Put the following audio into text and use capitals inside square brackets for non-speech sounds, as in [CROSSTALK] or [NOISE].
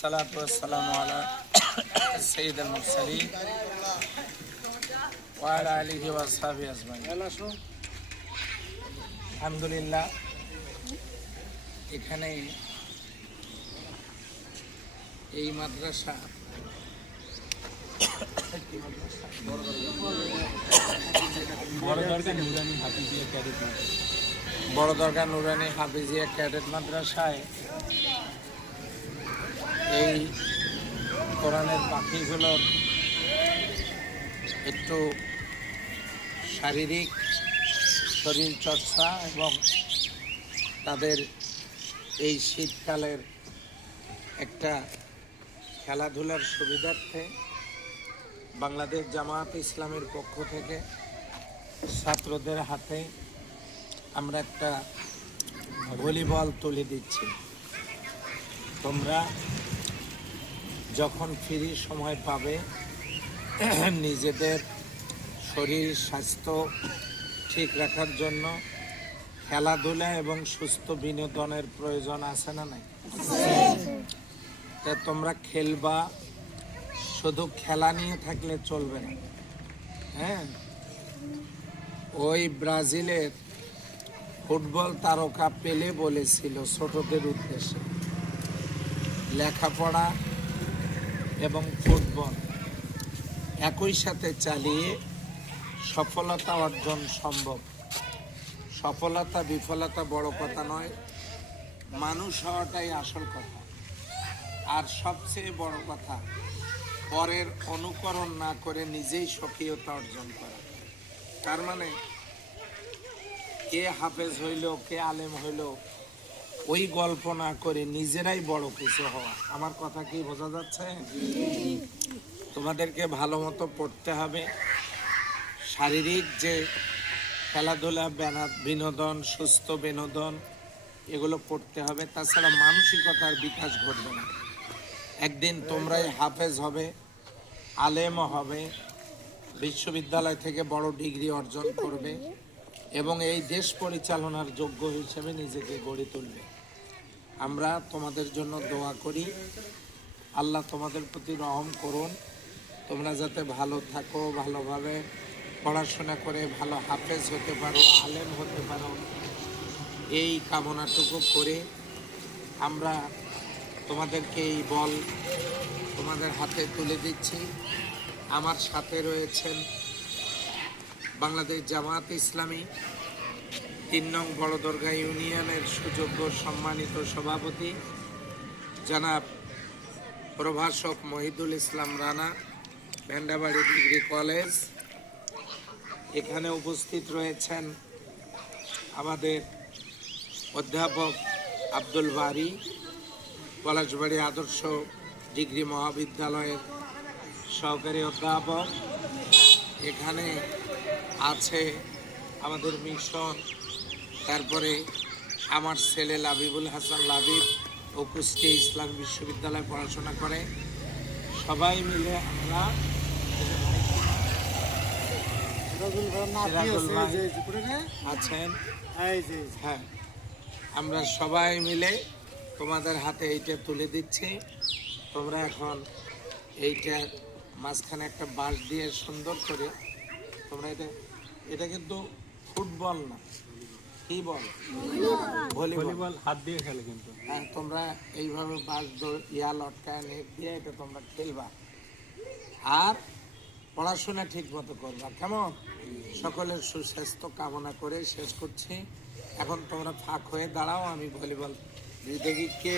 والصلاة والسلام على سيد المرسلين وعلى آله وأصحابه أجمعين আলহামদুলিল্লাহ এখানে এই মাদ্রাসা কি মাদ্রাসা? বড় দরকার নুরানি হাফিজিয়া ক্যাডেট মাদ্রাসা বড় দরগা নুরানি হাফিজিয়া ক্যাডেট মাদ্রাসায় পাখিগুলোর একটু শারীরিক শরীর চর্চা এবং তাদের এই শীতকালের একটা খেলাধুলার সুবিধার্থে বাংলাদেশ জামায়াত ইসলামের পক্ষ থেকে ছাত্রদের হাতে আমরা একটা ভলিবল তুলে দিচ্ছি। তোমরা যখন ফ্রি সময় পাবে, [CLEARS THROAT] নিজেদের শরীর, স্বাস্থ্য ঠিক রাখার জন্য খেলাধুলা এবং সুস্থ বিনোদনের প্রয়োজন আছে না নাই? তোমরা খেলবা, শুধু খেলা নিয়ে থাকলে চলবে না। হ্যাঁ? ওই ব্রাজিলের ফুটবল তারকা পেলে বলেছিল ছোটদের উদ্দেশ্যে। লেখাপড়া এবং ফুটবল। একই সাথে চালিয়ে সফলতা অর্জন সম্ভব। সফলতা, বিফলতা বড় কথা নয়, মানুষ হওয়াটাই আসল কথা। আর সবচেয়ে বড় কথা, পরের অনুকরণ না করে নিজেই স্বকীয়তা অর্জন করা। তার মানে কে হাফেজ হইল, কে আলেম হইল ওই গল্প না করে নিজেরাই বড় কিছু হওয়া। আমার কথা কি বোঝা যাচ্ছে? তোমাদেরকে ভালো মতো পড়তে হবে। শারীরিক যে খেলাধুলা, বেনা- বিনোদন, সুস্থ বিনোদন, এগুলো পড়তে হবে। তাছাড়া মানসিকতার বিকাশ ঘটবে না। একদিন তোমরাই হাফেজ হবে আলেমও হবে, বিশ্ববিদ্যালয় থেকে বড় ডিগ্রি অর্জন করবে এবং এই দেশ পরিচালনার যোগ্য হিসেবে নিজেকে গড়ে তুলবে। আমরা তোমাদের জন্য দোয়া করি। আল্লাহ তোমাদের প্রতি রহম করুন। তোমরা যাতে ভালো থাকো, ভালোভাবে পড়াশোনা করে ভালো হাফেজ হতে পারো, আলেম হতে পারো, এই কামনাটুকু করে আমরা তোমাদেরকে এই বল তোমাদের হাতে তুলে দিচ্ছি। আমার সাথে রয়েছেন বাংলাদেশ জামাত ইসলামী তিন নং বড়দরগা ইউনিয়নের সুযোগ্য সম্মানিত সভাপতি, জনাব প্রভাষক মহিদুল ইসলাম রানা, ভেন্ডাবাড়ি ডিগ্রি কলেজ। এখানে উপস্থিত রয়েছেন আমাদের অধ্যাপক আব্দুল বারি, পলাশবাড়ি আদর্শ ডিগ্রি মহাবিদ্যালয়ের সহকারী অধ্যাপক। এখানে আছে আমাদের মিশন তারপরে আমার ছেলে লাবিবুল হাসান লাবিব ও কুষ্টিয়া ইসলাম বিশ্ববিদ্যালয়ে পড়াশোনা করে। সবাই মিলে আমরা আছেন। হ্যাঁ। আমরা সবাই মিলে তোমাদের হাতে এইটা তুলে দিচ্ছি। তোমরা এখন এইটা মাঝখানে একটা বাঁশ দিয়ে সুন্দর করে তোমরা এটা এটা কিন্তু ফুটবল না। কি বল? ভলিবল। ভলিবল। হাত দিয়ে খেলে কিন্তু। হ্যাঁ তোমরা এইভাবে বাঁশ ইয়া লটকায় নেট দিয়ে এটা তোমরা খেলবা। আর পড়াশোনা ঠিক মতো করবা। কেমন? সকলের সুস্বাস্থ্য কামনা করে শেষ করছি। এখন তোমরা ফাঁক হয়ে দাঁড়াও আমি ভলিবল দেখি কে